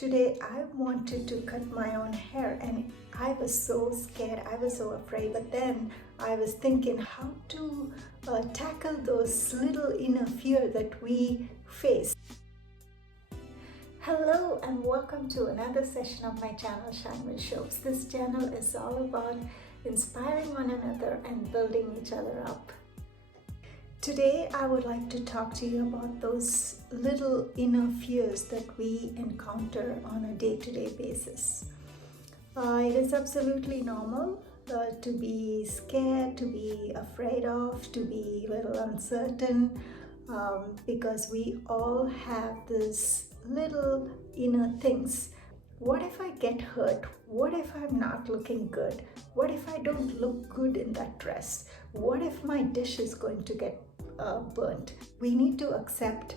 Today I wanted to cut my own hair and I was so scared, I was so afraid. But then I was thinking how to tackle those little inner fear that we face. Hello and welcome to another session of my channel Shine with Shobs. This channel is all about inspiring one another and building each other up. Today I would like to talk to you about those little inner fears that we encounter on a day-to-day basis. It is absolutely normal to be scared, to be afraid of, to be a little uncertain because we all have this little inner things. What if I get hurt? What if I'm not looking good? What if I don't look good in that dress? What if my dish is going to get burnt? We need to accept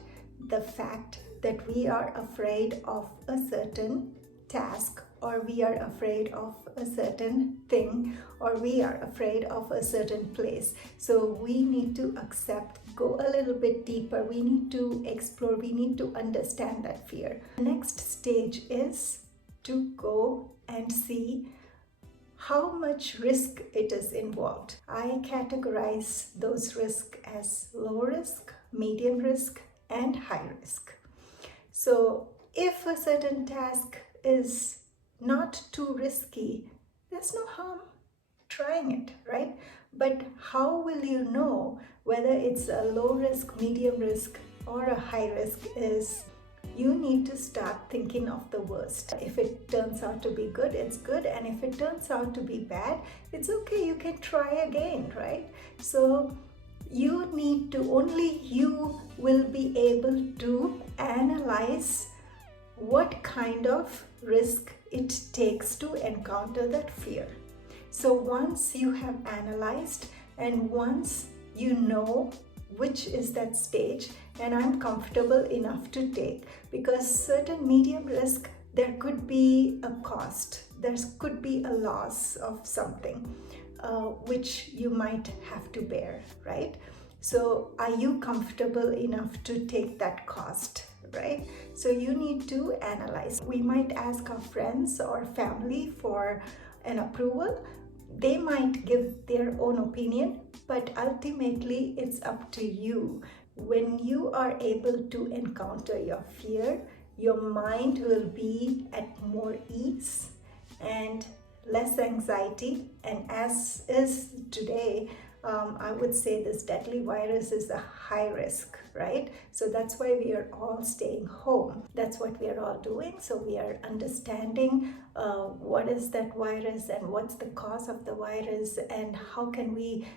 the fact that we are afraid of a certain task, or we are afraid of a certain thing, or we are afraid of a certain place. So we need to accept, go a little bit deeper. We need to explore, we need to understand that fear. The next stage is to go and see how much risk it is involved. I categorize those risks as low risk, medium risk, and high risk. So if a certain task is not too risky, there's no harm trying it, right? But how will you know whether it's a low risk, medium risk, or a high risk is you need to start thinking of the worst. If it turns out to be good, it's good. And if it turns out to be bad, it's okay. You can try again, right? So you need to, only you will be able to analyze what kind of risk it takes to encounter that fear. So once you have analyzed and once you know which is that stage and I'm comfortable enough to take, because certain medium risk, there could be a cost, there could be a loss of something which you might have to bear, right? So are you comfortable enough to take that cost, right? So you need to analyze. We might ask our friends or family for an approval. They might give their own opinion, but ultimately it's up to you. When you are able to encounter your fear, your mind will be at more ease and less anxiety. And as is today, I would say this deadly virus is a high risk, right? So that's why we are all staying home. That's what we are all doing. So we are understanding what is that virus and what's the cause of the virus and how can we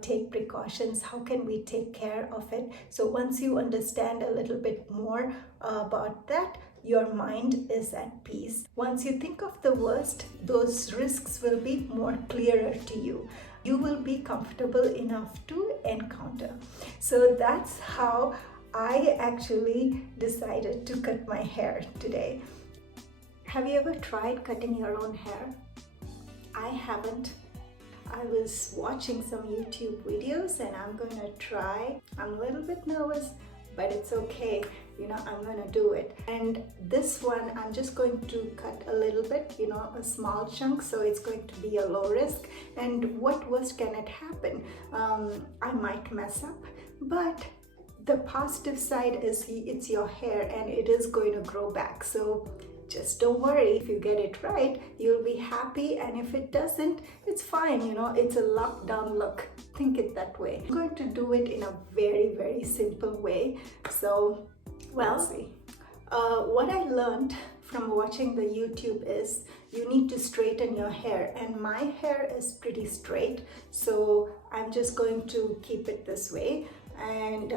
take precautions, how can we take care of it. So once you understand a little bit more about that, your mind is at peace. Once you think of the worst, those risks will be more clearer to you. You will be comfortable enough to encounter. So that's how I actually decided to cut my hair today. Have you ever tried cutting your own hair? I haven't. I was watching some YouTube videos and I'm going to try. I'm a little bit nervous, but it's okay. I'm going to do it. And this one, I'm just going to cut a little bit, a small chunk. So it's going to be a low risk. And what worst can it happen? I might mess up, but the positive side is it's your hair and it is going to grow back. So just don't worry. If you get it right, you'll be happy. And if it doesn't, it's fine. It's a lockdown look. Think it that way. I'm going to do it in a very, very simple way. So, well, see. What I learned from watching the YouTube is you need to straighten your hair, and my hair is pretty straight. So I'm just going to keep it this way. And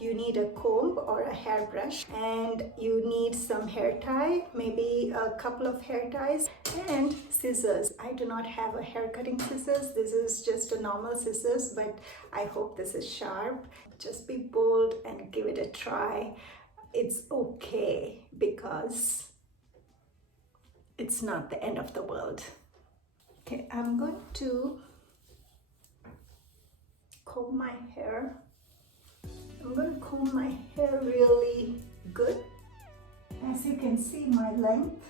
you need a comb or a hairbrush, and you need some hair tie, maybe a couple of hair ties, and scissors. I do not have a hair cutting scissors. This is just a normal scissors, but I hope this is sharp. Just be bold and give it a try. It's okay because it's not the end of the world. Okay, I'm going to comb my hair. I'm going to comb my hair really good As you can see my length.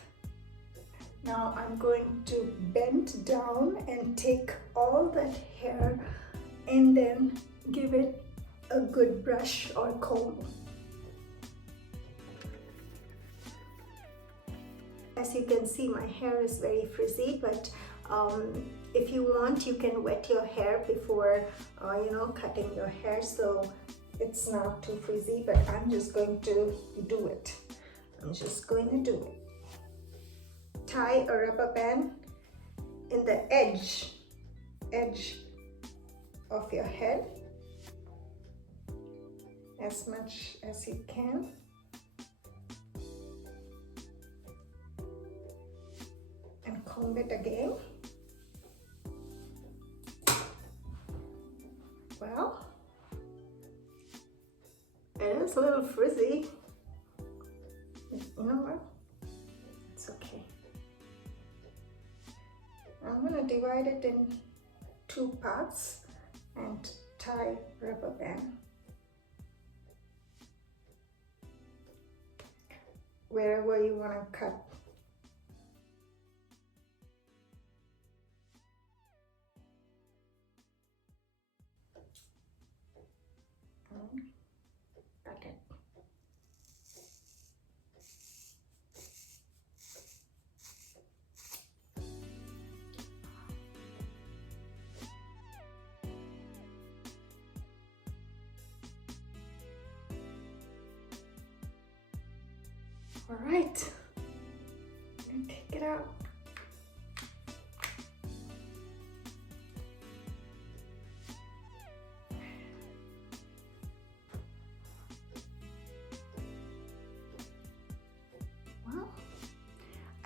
Now I'm going to bend down and take all that hair and then give it a good brush or comb. As you can see, my hair is very frizzy, but if you want, you can wet your hair before cutting your hair, so it's not too frizzy, but I'm just going to do it. I'm just going to do it. Tie a rubber band in the edge of your head as much as you can. And comb it again. Well, it is a little frizzy. You know what? It's okay. I'm going to divide it in 2 parts and tie rubber band wherever you want to cut. Cut it. All right, I'm gonna take it out. Well,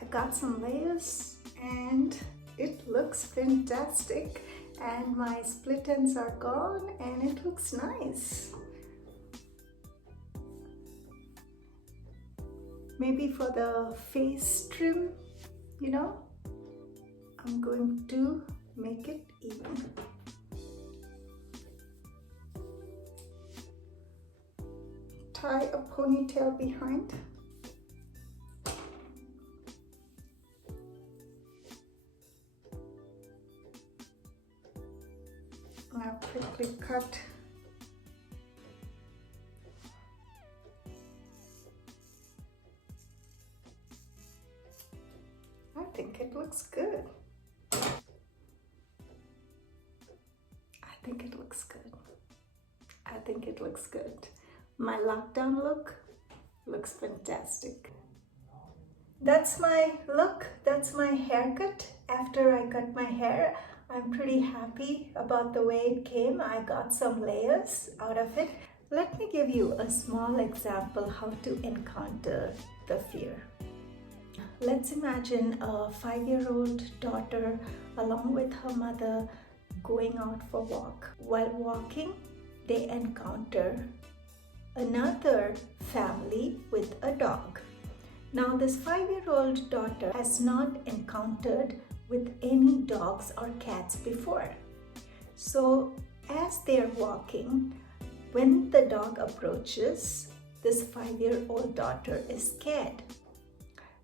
I got some layers and it looks fantastic, and my split ends are gone and it looks nice. Maybe for the face trim, I'm going to make it even. Tie a ponytail behind. Now quickly cut. I think it looks good. I think it looks good. I think it looks good. My lockdown look looks fantastic. That's my look. That's my haircut. After I cut my hair, I'm pretty happy about the way it came. I got some layers out of it. Let me give you a small example how to encounter the fear. Let's imagine a 5-year-old daughter along with her mother going out for a walk. While walking, they encounter another family with a dog. Now this 5-year-old daughter has not encountered with any dogs or cats before. So as they're walking, when the dog approaches, this 5-year-old daughter is scared.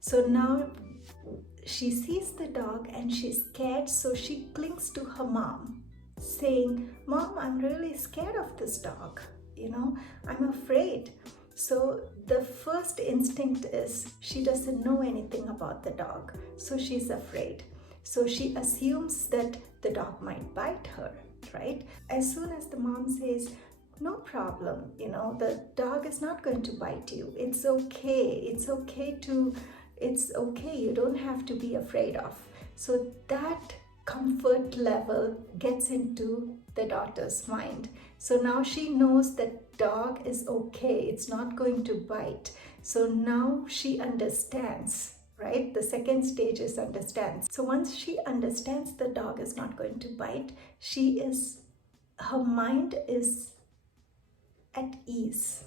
So now she sees the dog and she's scared, so she clings to her mom, saying, "Mom, I'm really scared of this dog. I'm afraid." So the first instinct is she doesn't know anything about the dog, so she's afraid. So she assumes that the dog might bite her, right? As soon as the mom says, "No problem, the dog is not going to bite you. It's okay. It's okay. You don't have to be afraid of." So that comfort level gets into the daughter's mind. So now she knows that dog is okay. It's not going to bite. So now she understands, right? The second stage is understands. So once she understands the dog is not going to bite, her mind is at ease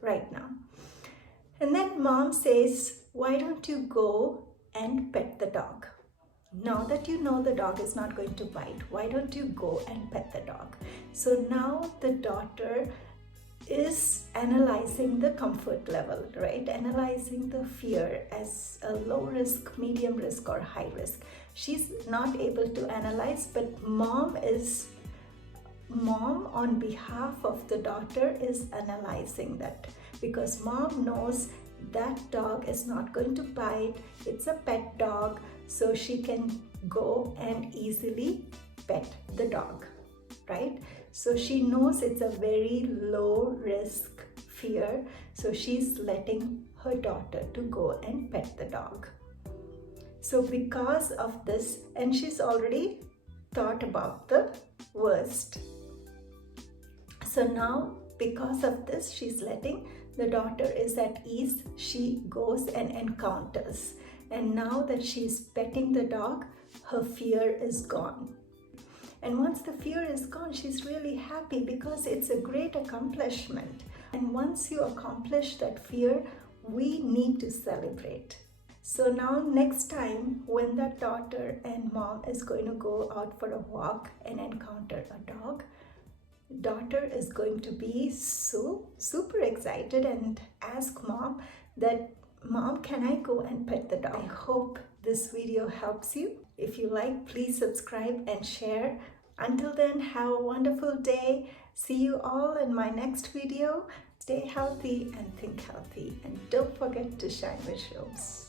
right now. And then mom says, "Why don't you go and pet the dog? Now that you know the dog is not going to bite, why don't you go and pet the dog?" So now the daughter is analyzing the comfort level, right? Analyzing the fear as a low risk, medium risk, or high risk. She's not able to analyze, but mom on behalf of the daughter is analyzing that, because mom knows that dog is not going to bite, it's a pet dog, so she can go and easily pet the dog, right? So she knows it's a very low risk fear, so she's letting her daughter to go and pet the dog. So because of this, and she's already thought about the worst. So now because of this, she's letting the daughter is at ease. She goes and encounters. And now that she's petting the dog, her fear is gone. And once the fear is gone, she's really happy because it's a great accomplishment. And once you accomplish that fear, we need to celebrate. So now next time when that daughter and mom is going to go out for a walk and encounter a dog, daughter is going to be so super excited and ask mom that, Mom, can I go and pet the dog? I hope this video helps you. If you like, please subscribe and share. Until then, have a wonderful day. See you all in my next video. Stay healthy and think healthy. And don't forget to shine with Shobs.